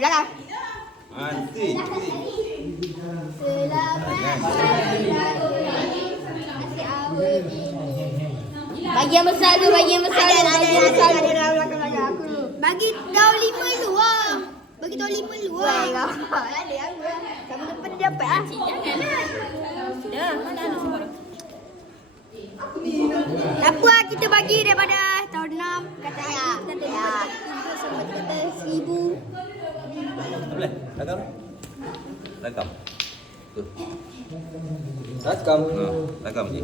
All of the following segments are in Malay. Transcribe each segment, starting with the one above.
Belakang. Nanti. Bagi yang besar tu, bagi yang besar tu, bagi yang besar tu. Bagi daun 5 dulu ah. Bagi daun 5 dulu ah. Ada aku. Kamu dapat dapat ah. Janganlah. Dah, mana anak sebab. Apa lah kita bagi daripada tahun 6 kata ya. Ya. Sama kata 1000. Boleh? Rakam. Rakam. Tu. Rakam. Rakam je.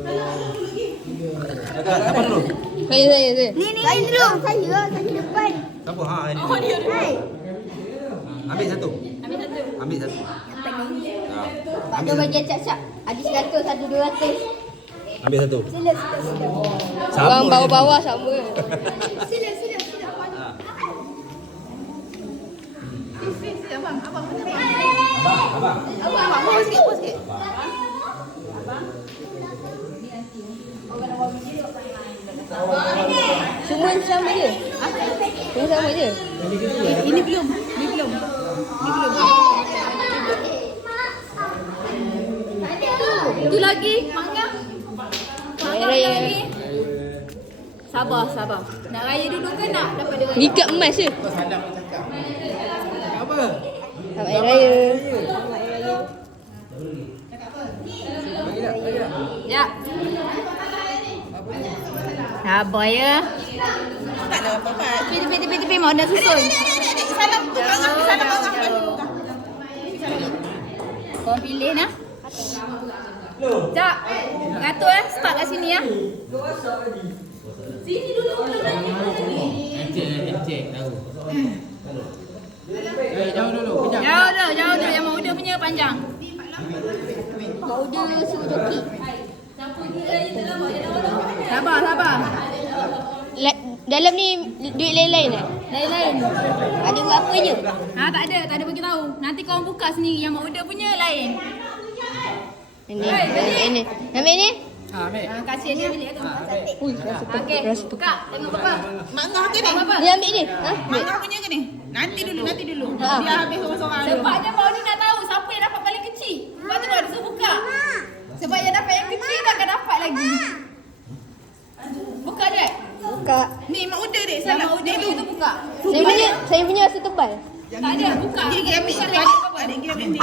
Rakam apa dulu? Saya. Ni dulu. Saya depan. Siapa? Ha, ini. Oh, dia. Hai. Ambil satu. Ambil satu. Ha. Pak tu bagi cap-cap. Ada 100, ada 200. Ambil satu. Sila. Orang bawah-bawah sama. Sila. Abang. Bawa sikit. Semua sama je. Semua sama je. Ini belum. Tu lagi, mangga. Raya. Sabar. Nak raya dulu ke nak dapat dia raya? Ikat emas je. Selamat raya. Ya. Sabar ya. Taklah apa-apa. Tepi mau nak susun. Salam bangah. Kau pilih nah. Sekejap. Ngatur start kat sini ya. Sini dulu. Encik tahu. Jauh dulu. Jauh dulu. Yang muda punya panjang. Mau dia suruh joki. Sabar. Dalam ni duit lain-lain eh? Lain. Ada berapa je? Tak ada bagi tahu. Nanti kau buka sendiri yang muda punya lain. Ini. Ambil ni. Ambil. Kasih ni ambil tu. Ui, rasa Okey, buka. Tengok apa? Mangga ke ni? Ni ambil ni. Ha? Ambil. Mangga punya ke ni? Nanti dulu. Ha. Biar habis seorang-seorang dulu. Sebabnya mau ni nak tahu siapa yang dapat paling kecil. Lepas tu kau ada suruh buka. Sebab yang dapat yang kecil takkan dapat lagi. Buka je. Buka. Ni mak uda dek. Yang mau dia tu buka. Saya punya rasa tebal. Tak ada, buka. Gigi ambil. Adik gigi ambil ni.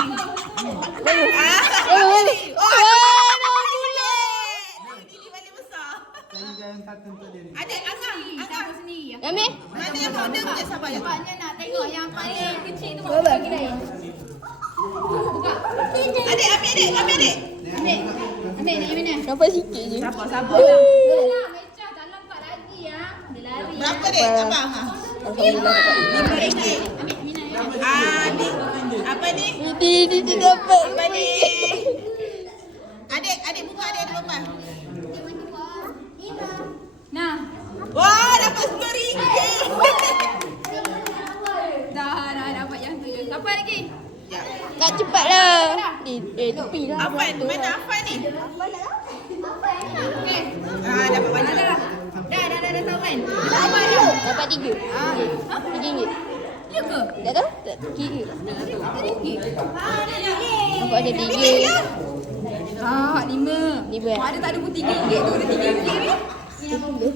Gigi balik besar. Adik Angah. Angkat sendiri. Ambil. Mana yang mak uda punya sabar je. Sebabnya nak tengok yang paling kecil tu buka lagi lain. Buka. Adik ambil adik. Ambil ni mana? Nampak sikit je. Sabar. Alah, Mecah dalam 4 lagi ya. Dia lari. Berapa dek? Abang ha. Alhamdulillah dapat. RM5. Ambil Mina ya. Adik. Apa ni? Ini dapat. Apa ni? Adik buka adik ada berapa? Nah. Wah, dapat RM10. Dah dapat yang tu je. Siapa lagi? Tak cepatlah. Tepi lah. Afan, mana Afan ni? Okey. Dapat banyak. Dah tahu kan? Dapat 3. RM3. Ya ke? Tak tahu? Tak kira. Nampak ada 3. 5. 5 eh? Ada tak ada RM3 tu? Ada RM3 ni?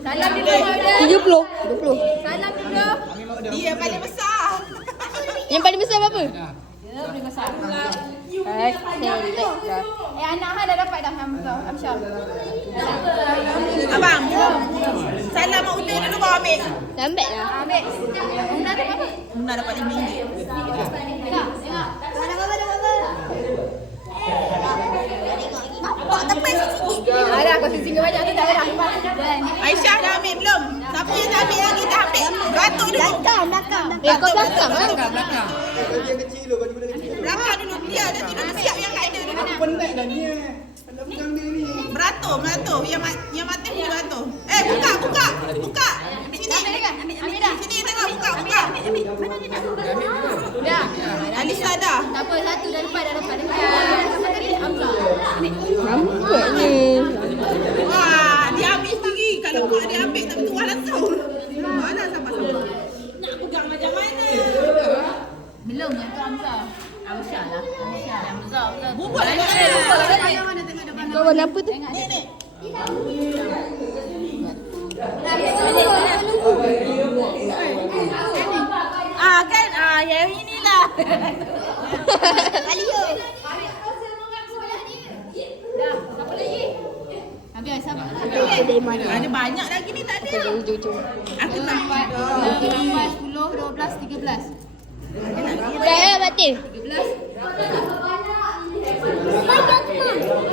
Salam dulu ada. 30. Salam dulu. Dia paling besar. Yang paling besar berapa? Ya, boleh besar. Select dah. Anak Han dah dapat dah Hamzah. Amsyar. Abang, salam mak uda dulu kau ambil. Lambat lah. Ambil. Una dapat apa? Muna dapat RM5. Tengok. Nampak tapi sikit. Ada aku sisi banyak tu dah dah. Aisyah dah ambil belum? Siapa yang tak ambil lagi dah ambil. Beratuk dulu. Kau belakang lah. Belakang dulu. Dia nanti dulu siap yang kat ada dulu. Penat dah ni. Beratur. Yang mati pun beratur. Buka. Ambil dah. Sini tengok buka. Dah. Alisa dah. Tak apa, satu dah dapat. Siapa tadi? Hamzah. Nampaknya. Wah, dia ambil sendiri. Kalau mak dia ambil tak bertuah langsung. Mana sama-sama. Nak pegang macam mana? Belum yang tu Hamzah. Hamzah lah. Hamzah. Bubuk lah. Mana tengok depan. Kau warna apa tu? Ni. Kan yang inilah. Kali yo. Habis sabar. Ada banyak lagi ni tak ada. Ujung-ujung. Aku tak. 10, 12, 13. Dah batin. 13. Bagi aku.